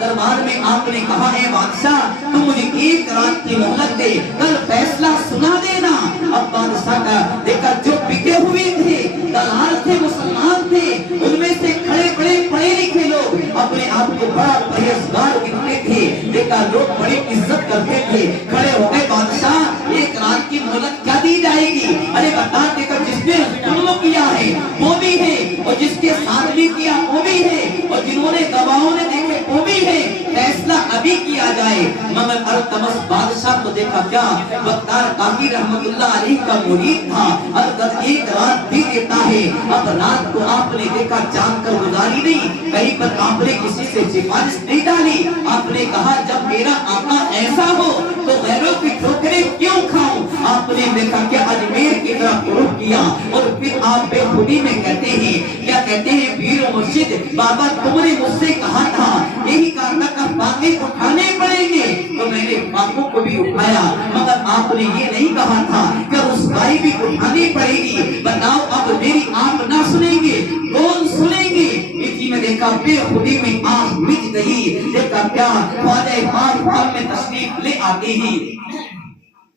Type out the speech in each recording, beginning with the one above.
دربار میں آپ نے کہا اے بادشاہ تو مجھے ایک رات کی مہلت دے، کل فیصلہ سنا دینا۔ اب بادشاہ کا دیکھا جو بکے ہوئے تھے، دلال تھے، مسلمان تھے، ان میں سے کھڑے بڑے پڑھے لکھے لوگ اپنے آپ کو بڑا پرہیزگار گنتے تھے، دیکھا لوگ بڑی عزت کرتے تھے، کھڑے ہو گئے بادشاہ ایک رات کی مہلت کیا دی جائے گی؟ ارے بتا دیکھا جس نے ظلم کیا ہے وہ بھی ہے، اور جس کے ساتھ بھی کیا وہ بھی ہے، اور جنہوں نے گواہوں نے دیکھے وہ بھی ہے، فیصلہ ابھی کیا جائے۔ مگر التمس بادشاہ کو دیکھا کیا بختیار کاکی رحمت اللہ علیہ کا مرید تھا، البتہ ایک رات بھی دیتا ہے۔ اب رات کو آپ نے دیکھا جان کر گزاری نہیں، کہیں پر آپ نے کسی سے سفارش نہیں ڈالی، آپ نے کہا جب میرا آقا ایسا ہو تو غیروں کی ٹھوکریں کیوں کھاؤں؟ آپ نے دیکھا کہ اجمیر کی طرف رخ کیا، اور پھر آپ بے خودی میں کہتے ہیں، کیا کہتے ہیں پیر و مرشد بابا تم نے مجھ سے کہا تھا یہی کہا تھا کہ فاتح اٹھانے پڑیں گے، تو میں نے فاتحوں کو بھی اٹھایا، مگر آپ نے یہ نہیں کہا تھا کہ رسوائی بھی اٹھانی پڑے گی۔ بتاؤ اب میری آپ نہ سنیں گے کون سنیں گے؟ اسی میں دیکھا بے خودی میں آنکھ مچ گئی، دیکھا کیا خواجہ پاک میں تشریف لے آتے ہیں،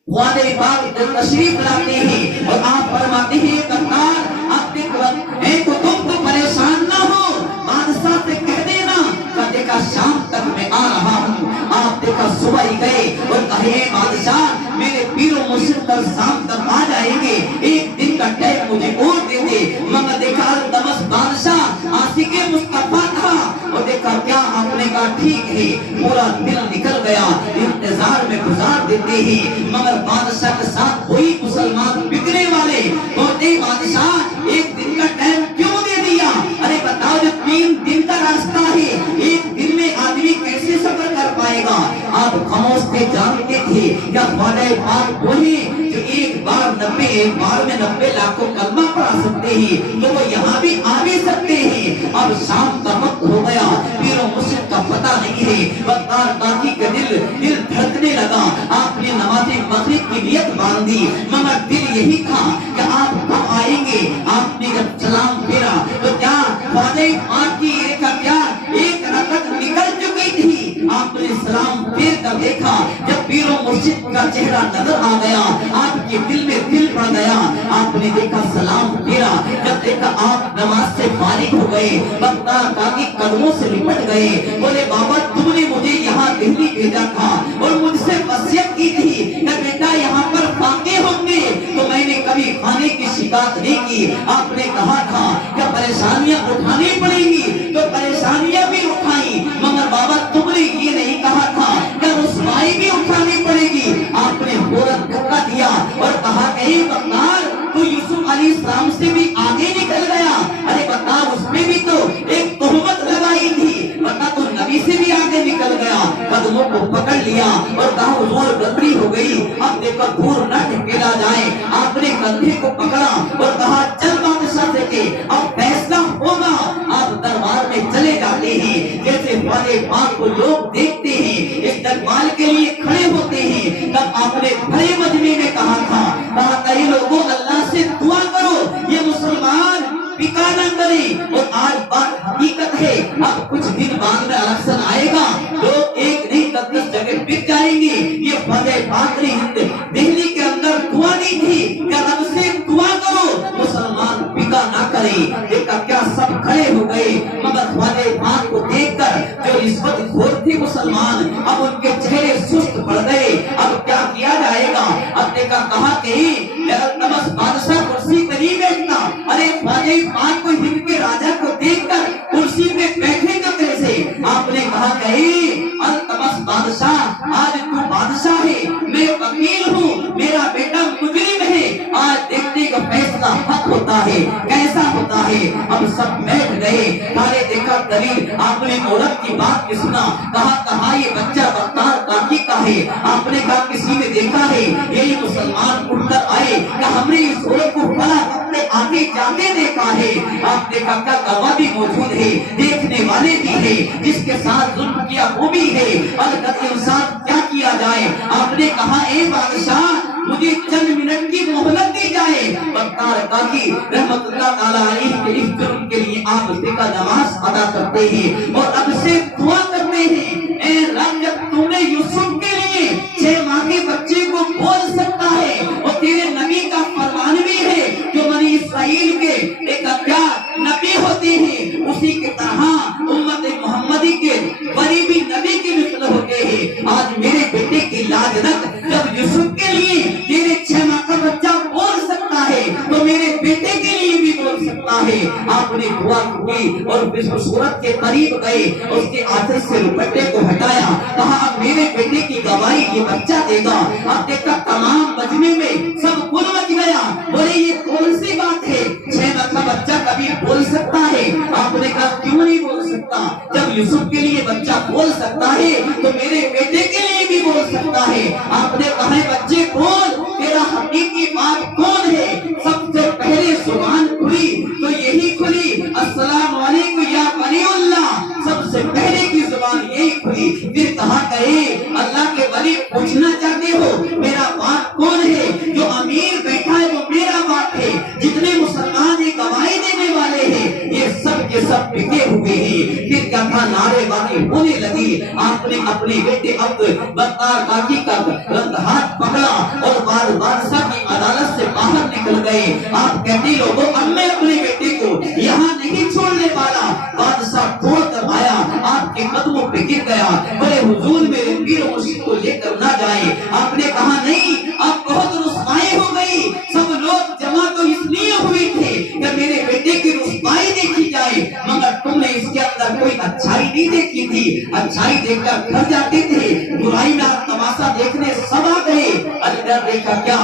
خواجہ پاک تشریف لاتے ہیں اور آپ فرماتے ہیں بختیار آپ دیکھو تم تو پریشان نہ ہو، بادشاہ سے کہہ دینا کہ دیکھا شام تک میں آ رہا ہوں۔ آپ دیکھا صبح ہی گئے اور کہے بادشاہ میرے پیر و مرشد کل شام تک آ جائیں گے، ایک دن کا ٹائم مجھے اور دے دے۔ مگر دیکھا التمس بادشاہ عاشق مصطفیٰ تھا، اور دیکھا کیا آپ نے کہا ٹھیک ہے، پورا دل نکل گیا، انتظار میں گزار دیتے ہیں، مگر بادشاہ کے ساتھ کوئی مسلمان بکنے والے ہوتے بادشاہ ایک دن کا ٹائم کیوں دے دیا؟ ارے بتاؤ جو 3 دن کا راستہ ہے، ایک دن میں آدمی کیسے سفر کر پائے گا؟ آپ خاموش تھے، جانتے تھے کیا خواجہ پاک وہی جو ایک بار میں 90 لاکھوں کلمہ پڑھا سکتے ہیں، تو وہ یہاں بھی آ بھی سکتے ہیں۔ اب شام کا وقت ہو گیا، پیر و مرشد کا پتہ نہیں ہے، بختیار کاکی کا دل دھڑکنے لگا، آپ نے نماز مغرب کی نیت باندھی، مگر دل یہی تھا کہ آپ کب آئیں گے؟ آپ نے جب سلام پھیرا تو کیا خواجہ پاک کی ایک رکعت نکل چکی تھی، آپ نے سلام پھیر کر دیکھا، جب پیر و مرشد کا چہرہ نظر آ گیا، آپ کے دل میں دل پڑ گیا، آپ نے دیکھا سلام پھیرا، جب دیکھا آپ نماز سے فارغ ہو گئے، بختیار کاکی قدموں سے لپٹ گئے، بولے بابا تم نے مجھے یہاں دہلی بھیجا تھا اور مجھ سے وصیت کی تھی کہ بیٹا یہاں پر فاقے ہوں گے، تو میں نے کبھی کھانے کی شکایت نہیں کی۔ آپ نے کہا تھا کہ پریشانیاں اٹھانی پڑیں گی، تو پریشانیاں بھی اٹھائیں، مگر بابا تم نے یہ نہیں کہا تھا کہ رسوائی بھی اٹھانی پڑے گی۔ آپ نے فوراً دھکا دیا اور کہا کہ بختیار تو یوسف علیہ السلام سے بھی آگے نکل گیا، ارے بتا اس میں بھی تو ایک تہمت لگائی تھی، بتا تو نبی سے بھی آگے نکل گیا۔ قدموں کو پکڑ لیا اور کہا حضور غلطی ہو گئی، اب دیکھو دور نہ ڈھکیلا جائے۔ آپ نے کندھے کو پکڑا اور کہا چل بادشاہ سے کہ اب فیصلہ ہوگا۔ آپ دربار میں چلے جاتے ہیں، جیسے خواجہ پاک کو لوگ دیکھتے ہیں استقبال کے لیے کھڑے ہوتے ہیں، تب آپ نے بڑے مجمع میں کہا تھا، کہا کئی لوگوں اللہ سے دعا کرو یہ مسلمان بکا نہ کرے، اور آج بات حقیقت ہے، اب کچھ دن بعد میں الیکشن آئے گا، لوگ ایک نہیں 10 جگہ بک جائیں گے۔ یہ خواجہ پاک نے دہلی کے اندر دعا دی تھی کہ رب سے دعا کرو مسلمان بکا نہ کرے۔ دیکھا کیا سب کھڑے ہو گئے، مگر خواجہ پاک کو دیکھ کر جو رشوت خور تھی مسلمان، اب ان کے چہرے سست پڑ گئے، اب کیا کیا جائے گا؟ اب دیکھا کہا کہ التمس بادشاہ کرسی پہ نہیں بیٹھنا، ارے خواجہ پاک کو ہند کے راجا کو دیکھ کر کرسی پہ بیٹھے گا کیسے؟ آپ نے کہا کہ التمس بادشاہ آج تو بادشاہ ہے، میں وکیل ہوں، میرا بیٹا مجرم ہے، آج دیکھنے کا فیصلہ حق ہوتا ہے کیسا ہوتا ہے۔ اب سب بیٹھ گئے، سارے دیکھا دلیل، آپ نے عورت کی بات کی سنا، کہا یہ بچہ بختیار کاکی کا ہے، آپ نے کہا کسی نے دیکھا ہے؟ یہی مسلمان اٹھ کر آئے کہ ہم نے اس عورت کو بڑا اپنے آگے جاتے دیکھا ہے۔ آپ دیکھا کیا گواہ بھی موجود ہے، دیکھنے والے بھی ہے، جس کے ساتھ ظلم کیا وہ بھی ہے، اور انسان کیا کیا جائے؟ آپ نے کہا اے بادشاہ مجھے چند منٹ کی مہلت دی جائے۔ بختیار کاکی رحمت اللہ تعالیٰ علیہ کے اس جرم کے لیے آپ دیکھا نماز ادا کرتے ہیں اور اب سے دعا کرتے ہیں آج میرے بیٹے کی لاج رکھ، جب یوسف کے لیے تیرے 6 ماہ کا بچہ بول سکتا ہے تو میرے بیٹے کے لیے بھی بول سکتا ہے۔ آپ نے دعا کی اور صورت کے قریب گئے، اس کے آنچل سے روپٹے کو ہٹایا، کہا اب میرے بیٹے کی گواہی یہ بچہ دے گا۔ اب دیکھا تمام مجمع میں سب گل مچ گیا، بولے یہ کون سی بات ہے، 6 ماہ کا بچہ کبھی بول سکتا ہے؟ آپ نے کہا کیوں نہیں بول سکتا؟ جب یوسف کے لیے بچہ بول سکتا ہے تو میرے بیٹے کے لیے بھی بول سکتا ہے۔ آپ نے کہا بچے بول، تیرا حقیقی باپ کون ہے؟ سب سے پہلے زبان کھلی تو یہی کھلی، السلام علیکم یا ولی اللہ، سب سے پہلے کی زبان یہی کھلی۔ پھر کہا کہ اللہ کے ولی پوچھنا چاہتے ہو میرا باپ کون ہے؟ جو امیر بیٹھا ہے وہ میرا باپ ہے، جتنے مسلمان یہ گواہی دینے والے ہیں یہ سب کے سب بکے ہوئے ہیں۔ پھر کیا تھا، نعرے بازی ہونے لگی۔ آپ نے اپنے بیٹے عبد بکار کاکی کا ہاتھ پکڑا اور بادشاہ کی عدالت سے باہر نکل گئے۔ آپ کہتے لوگوں اب میں اپنے بیٹے کو یہاں نہیں چھوڑنے والا۔ بادشاہ چھوڑ کر آیا، آپ کے قدموں پہ گر گیا، بولے حضور میرے پیر مرشد کو لے کر نہ جائے۔ آپ نے کہا نہیں، اب بہت رسوائی ہو گئی، سب لوگ جمع تو اس لیے ہوئے تھے کہ میرے بیٹے کی رسوائی دیکھی جائے، مگر تم نے اس کے اندر کوئی اچھائی نہیں دیکھی تھی، اچھائی دیکھ کر گھر جاتے تھے، برائی میں تماشا دیکھنے سب آ گئے۔ اللہ دیکھا کیا